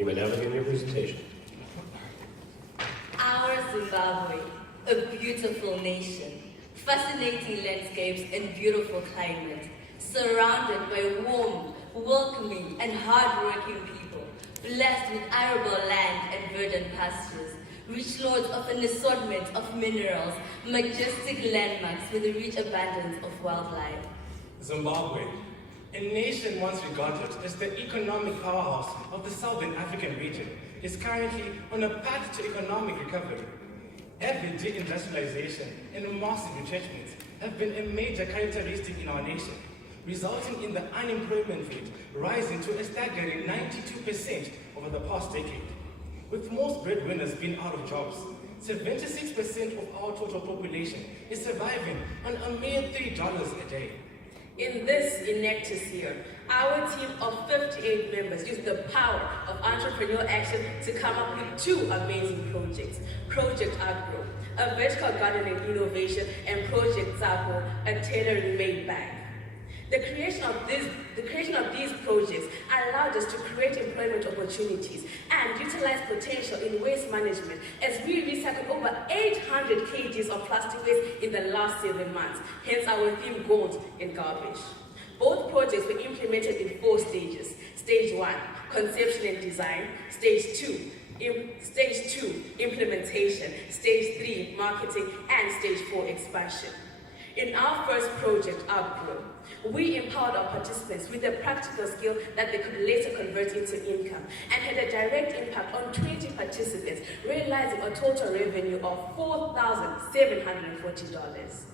You may now begin your presentation. Our Zimbabwe, a beautiful nation, fascinating landscapes and beautiful climate, surrounded by warm, welcoming and hard-working people, blessed with arable land and verdant pastures, rich lords of an assortment of minerals, majestic landmarks with a rich abundance of wildlife. Zimbabwe, a nation once regarded as the economic powerhouse of the Southern African region, is currently on a path to economic recovery. Heavy deindustrialization and massive retrenchment have been a major characteristic in our nation, resulting in the unemployment rate rising to a staggering 92% over the past decade. With most breadwinners being out of jobs, 76% of our total population is surviving on a mere $3 a day. In this Enactus year, our team of 58 members used the power of entrepreneurial action to come up with two amazing projects. Project Agro, a vertical gardening innovation, and Project Zapo, a tailor-made bag. The creation of these projects allowed us to create employment opportunities and utilize potential in waste management as we recycled over 800 kgs of plastic waste in the last 7 months, hence our theme gold in garbage. Both projects were implemented in 4 stages. Stage 1, conception and design. Stage 2, implementation. Stage 3, marketing. And Stage 4, expansion. In our first project, Agro, we empowered our participants with a practical skill that they could later convert into income and had a direct impact on 20 participants, realizing a total revenue of $4,740.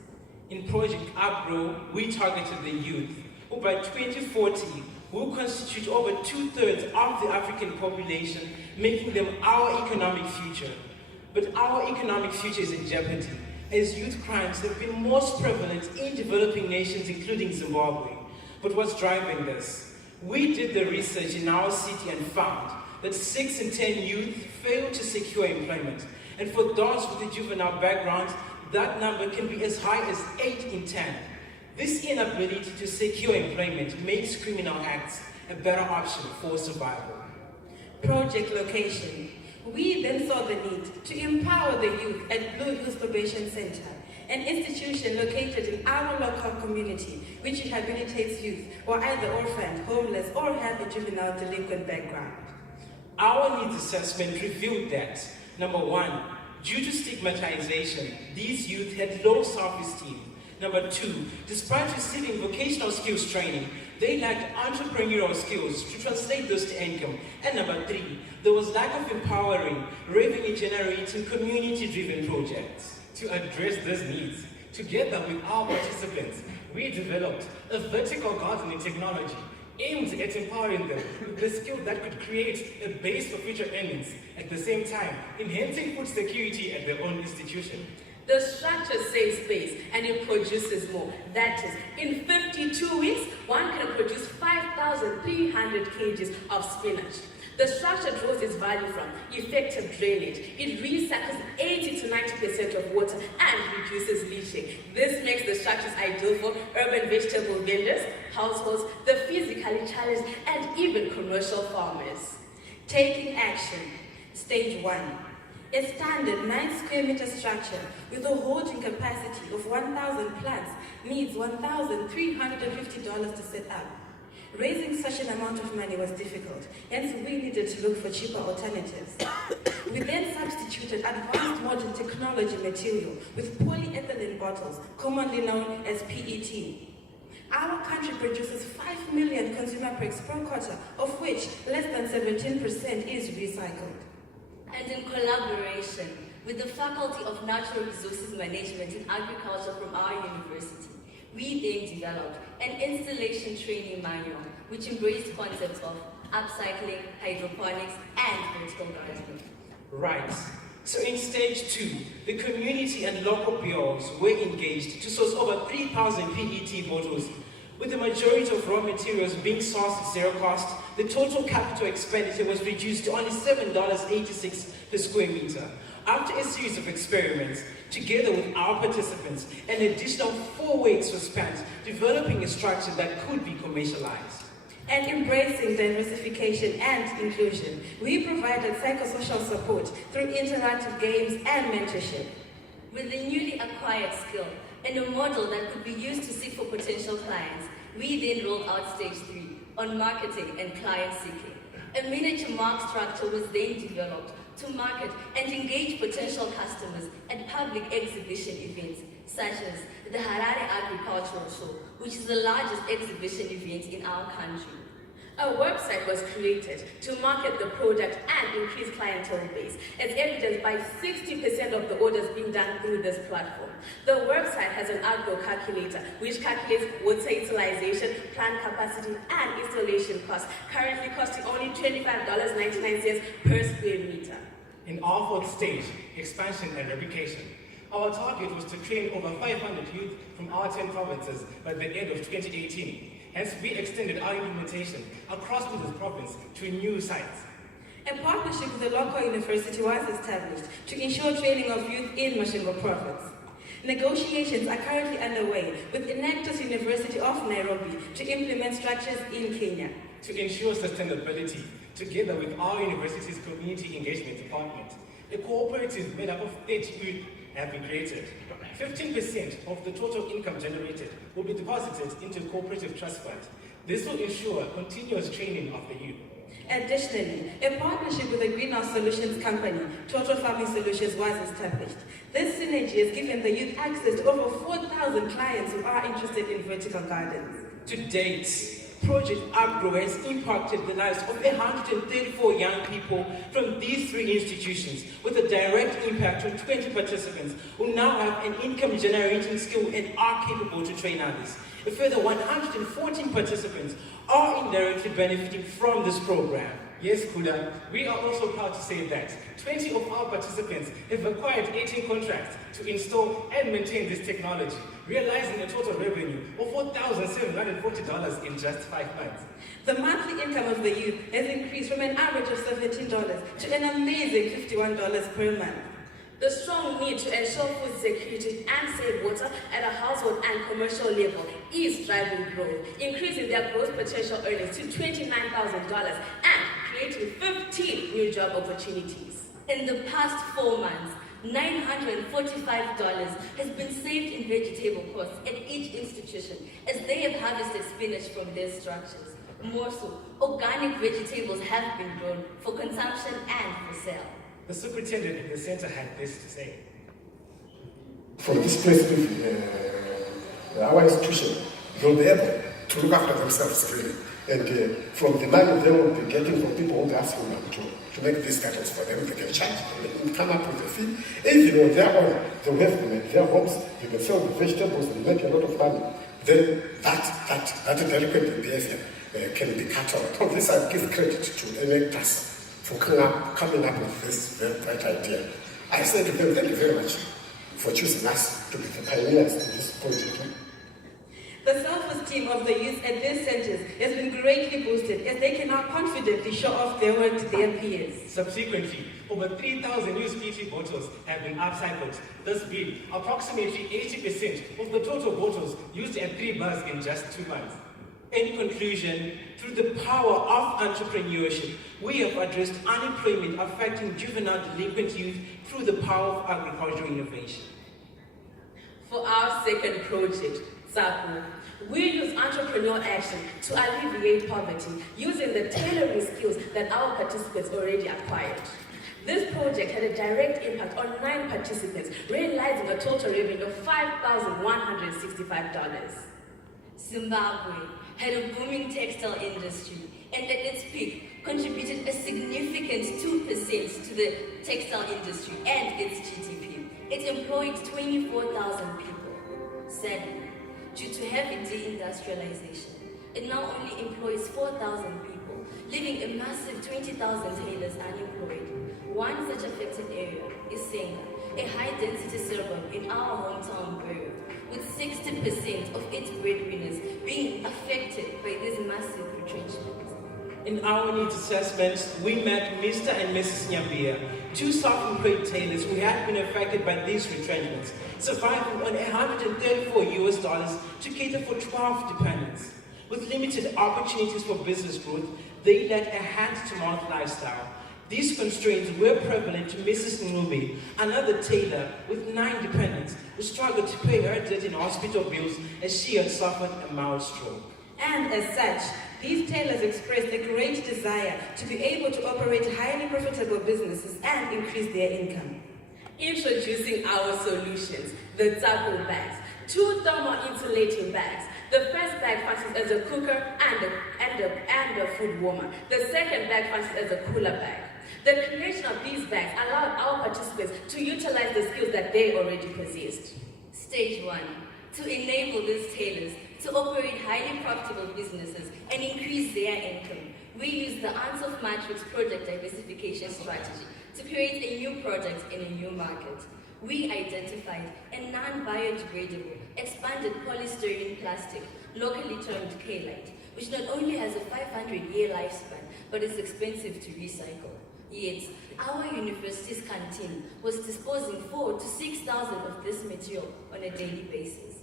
In Project Agro, we targeted the youth, who by 2040 will constitute over 2/3 of the African population, making them our economic future. But our economic future is in jeopardy, as youth crimes have been most prevalent in developing nations, including Zimbabwe. But what's driving this? We did the research in our city and found that 6 in 10 youth fail to secure employment. And for those with a juvenile background, that number can be as high as 8 in 10. This inability to secure employment makes criminal acts a better option for survival. Project Location. We then saw the need to empower the youth at Blue Hills Probation Center, an institution located in our local community which rehabilitates youth who are either orphaned, homeless, or have a juvenile delinquent background. Our needs assessment revealed that, number 1, due to stigmatization, these youth had low self-esteem. Number 2, despite receiving vocational skills training, they lacked entrepreneurial skills to translate this to income. And number 3, there was lack of empowering, revenue-generating, community-driven projects. To address these needs, together with our participants, we developed a vertical gardening technology aimed at empowering them with the skill that could create a base for future earnings, at the same time enhancing food security at their own institution. The structure saves space and it produces more. That is, in 52 weeks, one can produce 5,300 kgs of spinach. The structure draws its value from effective drainage. It recycles 80 to 90% of water and reduces leaching. This makes the structures ideal for urban vegetable vendors, households, the physically challenged, and even commercial farmers. Taking action. Stage 1. A standard 9 square meter structure with a holding capacity of 1,000 plants needs $1,350 to set up. Raising such an amount of money was difficult, hence we needed to look for cheaper alternatives. We then substituted advanced modern technology material with polyethylene bottles, commonly known as PET. Our country produces 5 million consumer packs per quarter, of which less than 17% is recycled. And in collaboration with the Faculty of Natural Resources Management and Agriculture from our university, we then developed an installation training manual which embraced concepts of upcycling, hydroponics, and vertical gardening. Right. So in stage 2, the community and local bureaus were engaged to source over 3,000 PET bottles. With the majority of raw materials being sourced at zero cost, the total capital expenditure was reduced to only $7.86 per square meter. After a series of experiments, together with our participants, an additional 4 weeks was spent developing a structure that could be commercialized. And embracing diversification and inclusion, we provided psychosocial support through interactive games and mentorship. With a newly acquired skill and a model that could be used to seek for potential clients, we then rolled out stage 3 on marketing and client seeking. A miniature mark structure was then developed to market and engage potential customers at public exhibition events, such as the Harare Agricultural Show, which is the largest exhibition event in our country. A website was created to market the product and increase clientele base, as evidenced by 60% of the orders being done through this platform. The website has an agro calculator, which calculates water utilization, plant capacity, and installation costs, currently costing only $25.99 per square meter. In our fourth stage, expansion and replication, our target was to train over 500 youth from our 10 provinces by the end of 2018. Hence, we extended our implementation across the province to new sites. A partnership with the local university was established to ensure training of youth in Mashingo province. Negotiations are currently underway with Enactus University of Nairobi to implement structures in Kenya. To ensure sustainability, together with our university's community engagement department, a cooperative made up of 30 youth have been created. 15% of the total income generated will be deposited into a cooperative trust fund. This will ensure continuous training of the youth. Additionally, a partnership with the Greenhouse Solutions company, Total Farming Solutions, was established. This synergy has given the youth access to over 4,000 clients who are interested in vertical gardens. To date, Project Agro has impacted the lives of 134 young people from these 3 institutions, with a direct impact on 20 participants who now have an income-generating skill and are capable to train others. A further 114 participants are indirectly benefiting from this program. Yes, Kuda, we are also proud to say that 20 of our participants have acquired 18 contracts to install and maintain this technology, realizing a total revenue of $4,740 in just 5 months. The monthly income of the youth has increased from an average of $17 to an amazing $51 per month. The strong need to ensure food security and save water at a household and commercial level is driving growth, increasing their gross potential earnings to $29,000 and creating 15 new job opportunities. In the past 4 months, $945 has been saved in vegetable costs at each institution as they have harvested spinach from their structures. More so, organic vegetables have been grown for consumption and for sale. The superintendent in the center had this to say. From this place, our institution, they'll be able to look after themselves really. And from the money they will be getting from people who are asking them to make these cartons for them, they can charge, they can come up with a fee. Even on their own, they'll have them in their homes, they can sell the vegetables and make a lot of money. Then that delinquent behavior can be cut out. So this I give credit to Enactus for coming up with this very bright idea. I say to them, thank you very much for choosing us to be the pioneers in this project. The self-esteem of the youth at these centers has been greatly boosted as they can now confidently show off their work to their peers. Subsequently, over 3,000 used PET bottles have been upcycled, thus being approximately 80% of the total bottles used at 3 bars in just 2 months. In conclusion, through the power of entrepreneurship, we have addressed unemployment affecting juvenile delinquent youth through the power of agricultural innovation. For our second project, Zaku, we use entrepreneurial action to alleviate poverty using the tailoring skills that our participants already acquired. This project had a direct impact on 9 participants, realizing a total revenue of $5,165. Zimbabwe had a booming textile industry and at its peak contributed a significant 2% to the textile industry and its GDP. It employed 24,000 people. Sadly, due to heavy deindustrialization, it now only employs 4,000 people, leaving a massive 20,000 tailors unemployed. One such affected area is Senga, a high-density suburb in our hometown borough, with 60% of its breadwinners being affected by this massive retrenchment. In our needs assessments, we met Mr. and Mrs. Nyambia, 2 self-employed tailors who had been affected by these retrenchments, surviving on $134 to cater for 12 dependents. With limited opportunities for business growth, they led a hand-to-mouth lifestyle. These constraints were prevalent to Mrs. Ngube, another tailor with 9 dependents who struggled to pay her debt in hospital bills as she had suffered a mild stroke. And as such, these tailors expressed a great desire to be able to operate highly profitable businesses and increase their income. Introducing our solutions, the double bags. 2 thermal insulating bags. The first bag functions as a cooker and a food warmer. The second bag functions as a cooler bag. The creation of these bags allowed our participants to utilize the skills that they already possessed. Stage 1. To enable these tailors to operate highly profitable businesses and increase their income, we use the Ants of Matrix project diversification strategy to create a new product in a new market. We identified a non-biodegradable, expanded polystyrene plastic, locally termed K-Lite, which not only has a 500-year lifespan, but is expensive to recycle. Yet, our university's canteen was disposing 4,000 to 6,000 of this material on a daily basis.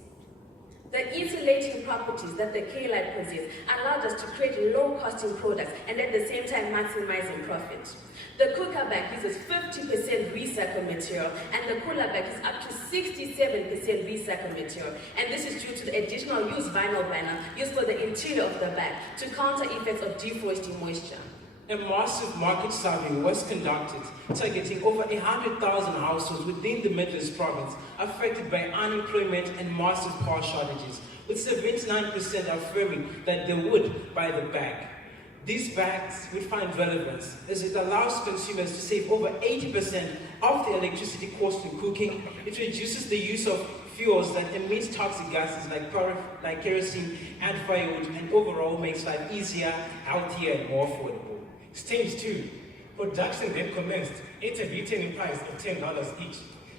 The insulating properties that the K-Lite possess allowed us to create low-costing products and at the same time maximizing profit. The cooker bag uses 50% recycled material and the cooler bag is up to 67% recycled material, and this is due to the additional used vinyl liner used for the interior of the bag to counter effects of defrosting moisture. A massive market survey was conducted, targeting over 100,000 households within the Midlands province affected by unemployment and massive power shortages, with 79% affirming that they would buy the bag. These bags would find relevance as it allows consumers to save over 80% of the electricity cost in cooking. It reduces the use of fuels that emit toxic gases like kerosene and firewood, and overall makes life easier, healthier, and more affordable. Stage 2. Production then commenced at a retailing price of $10 each.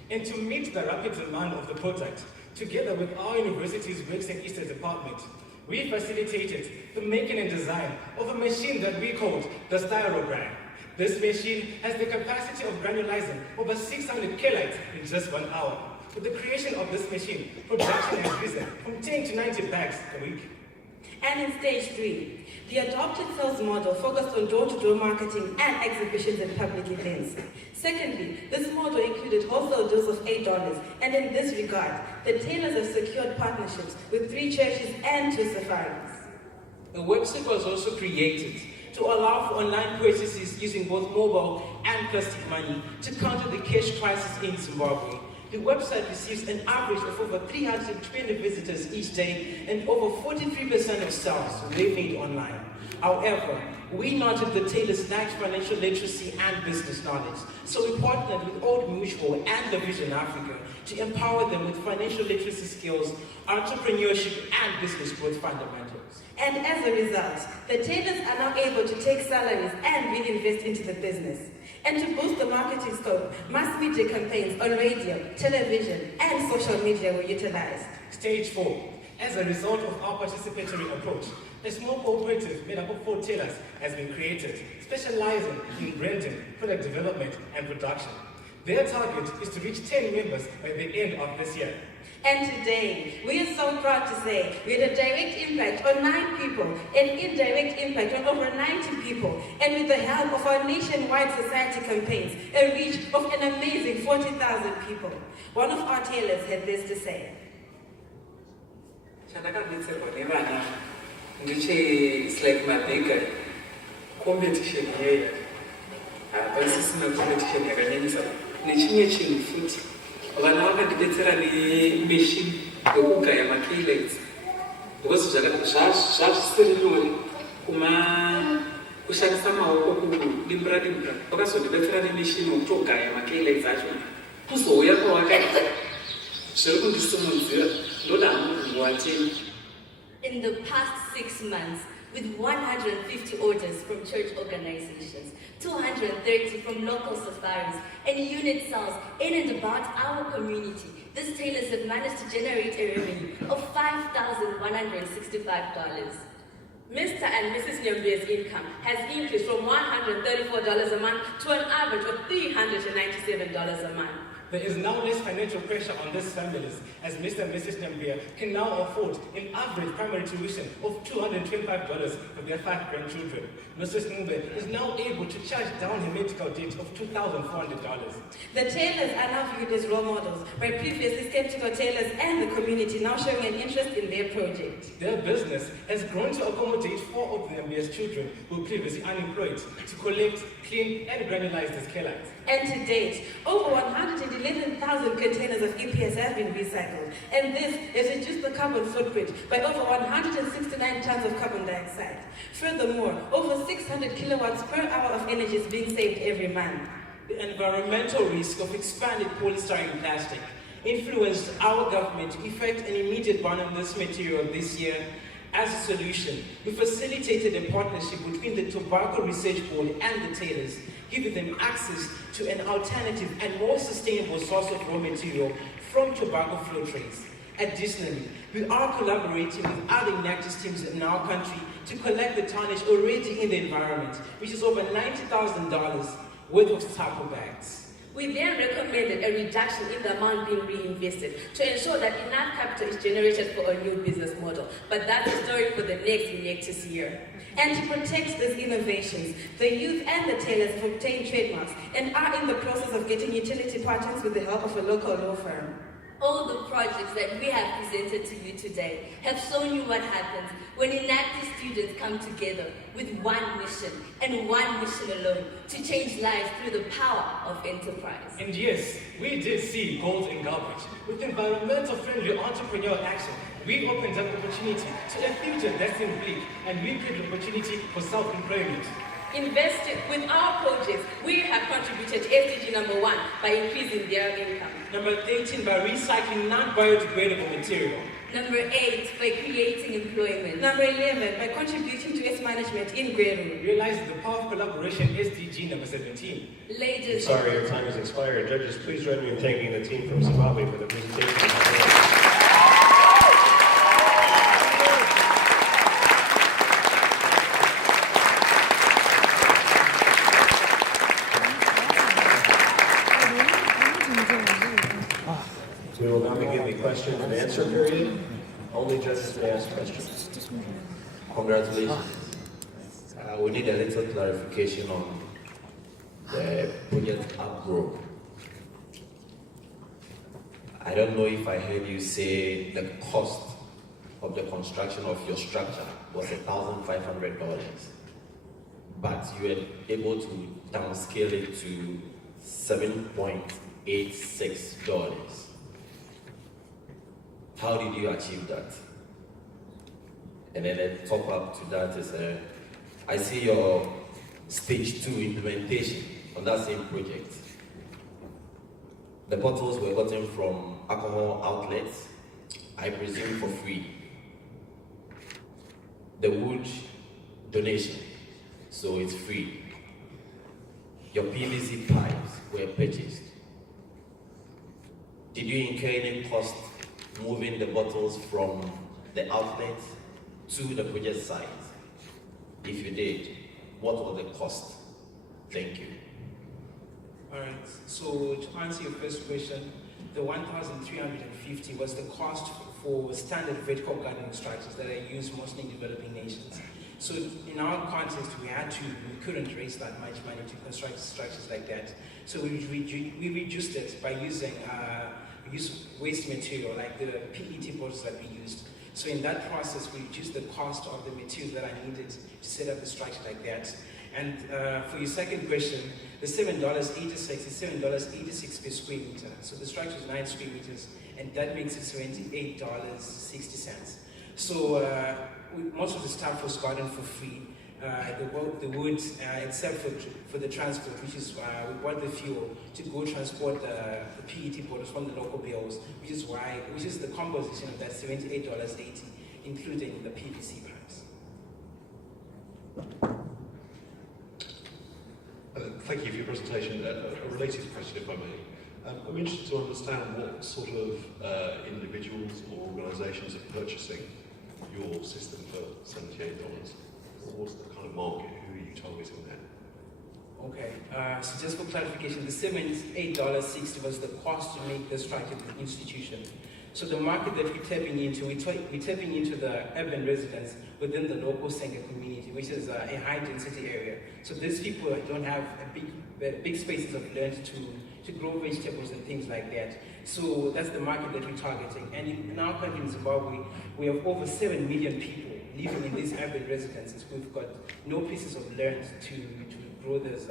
And to meet the rapid demand of the product, together with our university's Works and Eastern department, we facilitated the making and design of a machine that we called the Styrogram. This machine has the capacity of granulizing over 600 K-lites in just 1 hour. With the creation of this machine, production has risen from 10 to 90 bags a week. And in stage 3, the adopted sales model focused on door-to-door marketing and exhibitions and public events. Secondly, this model included wholesale deals of $8, and in this regard, the tailors have secured partnerships with 3 churches and 2 safaris. A website was also created to allow for online purchases using both mobile and plastic money to counter the cash crisis in Zimbabwe. The website receives an average of over 320 visitors each day, and over 43% of sales were made online. However, we noted the tailors lacked financial literacy and business knowledge, so we partnered with Old Mutual and the Vision Africa to empower them with financial literacy skills, entrepreneurship, and business growth fundamentals. And as a result, the tailors are now able to take salaries and reinvest into the business. And to boost the marketing scope, mass media campaigns on radio, television, and social media were utilized. Stage 4. As a result of our participatory approach, a small cooperative made up of 4 tailors has been created, specializing in branding, product development, and production. Their target is to reach 10 members by the end of this year. And today, we are so proud to say we had a direct impact on 9 people, an indirect impact on over 90 people, and with the help of our nationwide society campaigns, a reach of an amazing 40,000 people. One of our tailors had this to say. It's like my bigger competition here. This is no competition here. Vana vakandidetsera nemeshini yekugaya makeylites because zvazvisiri nyore kushandisa maoko kudimbura vakazondidetsera nemeshini wekutogaya makeylites acho kuzouya kwawakaita zviri kundisimudzira ndoda munhu wateni. In the past 6 months, with 150 orders from church organizations, 230 from local safaris, and unit sales in and about our community, these tailors have managed to generate a revenue of $5,165. Mr. and Mrs. Nyambe's income has increased from $134 a month to an average of $397 a month. There is now less financial pressure on these families, as Mr. and Mrs. Nambia can now afford an average primary tuition of $225 for their 5 grandchildren. Mrs. Nambia is now able to charge down her medical debt of $2,400. The tailors are now viewed as role models by previously skeptical tailors and the community now showing an interest in their project. Their business has grown to accommodate 4 of the Nambia's children who were previously unemployed to collect, clean, and granularize the scalites. And to date, over 111,000 containers of EPS have been recycled, and this has reduced the carbon footprint by over 169 tons of carbon dioxide. Furthermore, over 600 kilowatts per hour of energy is being saved every month. The environmental risk of expanded polystyrene plastic influenced our government to effect an immediate ban on this material this year. As a solution, we facilitated a partnership between the Tobacco Research Board and the tailors, giving them access to an alternative and more sustainable source of raw material from tobacco flow trays. Additionally, we are collaborating with other Enactus teams in our country to collect the tonnage already in the environment, which is over $90,000 worth of tobacco bags. We then recommended a reduction in the amount being reinvested to ensure that enough capital is generated for a new business model. But that's a story for the next Enactus year. And to protect these innovations, the youth and the tailors have obtained trademarks and are in the process of getting utility patents with the help of a local law firm. All the projects that we have presented to you today have shown you what happens when Enactus students come together with one mission and one mission alone to change lives through the power of enterprise. And yes, we did see gold in garbage. With environmental friendly entrepreneurial action, we opened up opportunity to a future that's in bleak, and we created opportunity for self-employment. Invested with our projects, we have contributed to SDG number 1 by increasing their income. Number 18, by recycling non-biodegradable material. Number 8, by creating employment. Number 11, by contributing to its management in Gweru. Realizing the power of collaboration, SDG number 17. Ladies, Sorry, your time has expired. Judges, please join me in thanking the team from Zimbabwe for the presentation. We will now begin the question and answer period. Only judges may ask questions. Congratulations. We need a little clarification on the project upgrowth. I don't know if I heard you say the cost of the construction of your structure was $1,500, but you were able to downscale it to $7.86. How did you achieve that? And then a top up to that is, I see your stage 2 implementation on that same project. The bottles were gotten from alcohol outlets, I presume for free. The wood donation, so it's free. Your PVC pipes were purchased. Did you incur any cost moving the bottles from the outlet to the project site? If you did, what was the cost? Thank you. Alright, so to answer your first question, the 1,350 was the cost for standard vertical gardening structures that are used mostly in developing nations. So in our context, we couldn't raise that much money to construct structures like that. So we reduced it by using waste material like the PET bottles that we used. So in that process, we reduced the cost of the materials that are needed to set up the structure like that. And for your second question, the $7.86 is $7.86 per square meter. So the structure is 9 square meters, and that makes it $78.60. So most of the stuff was gotten for free. The wood, except for the transport, which is we bought the fuel to go transport the PET bottles from the local bills, which is the composition of that $78.80, including the PVC pipes. Thank you for your presentation. A related question, if I may. I'm interested to understand what sort of individuals or organisations are purchasing your system for $78. What's the kind of market? Who are you targeting there? Okay, so just for clarification, the $78.60 was the cost to make the structure of the institution. So the market that we're tapping into, we're tapping into the urban residents within the local Senga community, which is a high density area. So these people don't have big spaces of land to grow vegetables and things like that. So that's the market that we're targeting. And in our country, in Zimbabwe, we have over 7 million people living in these urban residences who've got no pieces of land to grow those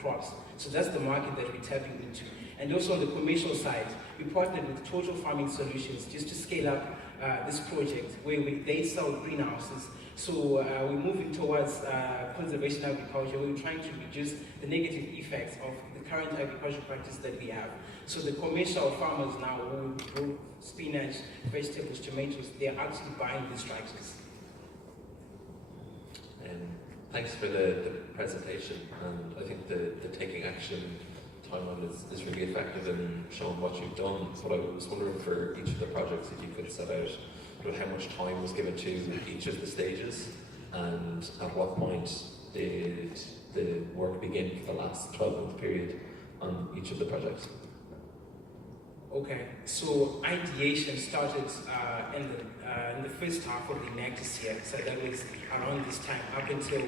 crops. So that's the market that we're tapping into. And also on the commercial side, we partnered with Total Farming Solutions just to scale up this project where they sell greenhouses. So we're moving towards conservation agriculture. We're trying to reduce the negative effects of the current agricultural practice that we have. So the commercial farmers now who grow spinach, vegetables, tomatoes, they're actually buying these structures. Thanks for the presentation, and I think the taking action timeline is really effective in showing what you've done. But I was wondering for each of the projects, if you could set out how much time was given to each of the stages, and at what point did the work begin for the last 12-month period on each of the projects? Okay, so ideation started in the first half of the Enactus year, so that was around this time up until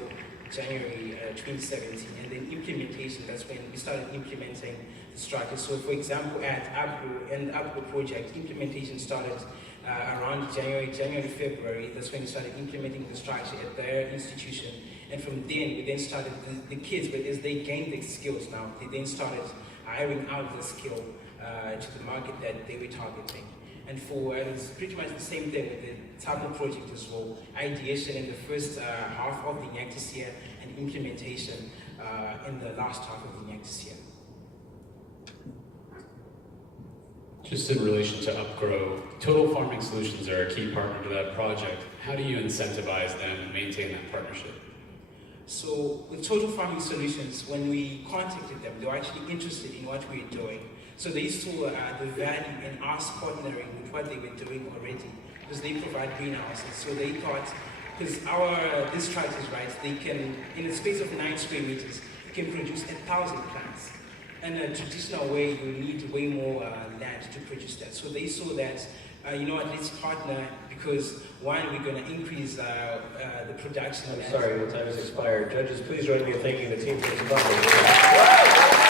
January 2017, and then implementation, that's when we started implementing the structure. So for example, at ABRO and the ABRO project, implementation started around January, February. That's when we started implementing the structure at their institution. And from then, we then started, the kids, but as they gained the skills now, they then started hiring out the skill to the market that they were targeting. And for it's pretty much the same thing with the Tabo project as well. Ideation in the first half of the Enactus year and implementation in the last half of the Enactus year. Just in relation to UpGrow, Total Farming Solutions are a key partner to that project. How do you incentivize them and maintain that partnership? So with Total Farming Solutions, when we contacted them, they were actually interested in what we were doing. So they saw the value in us partnering with what they were doing already, because they provide greenhouses. So they thought, because these tractors, right, they can, in a space of 9 square meters, you can produce 1,000 plants. In a traditional way, you need way more land to produce that. So they saw that, you know what, let's partner, because one, we're going to increase the production. I'm sorry, the time has expired. Judges, please join me in thanking the team from Zimbabwe.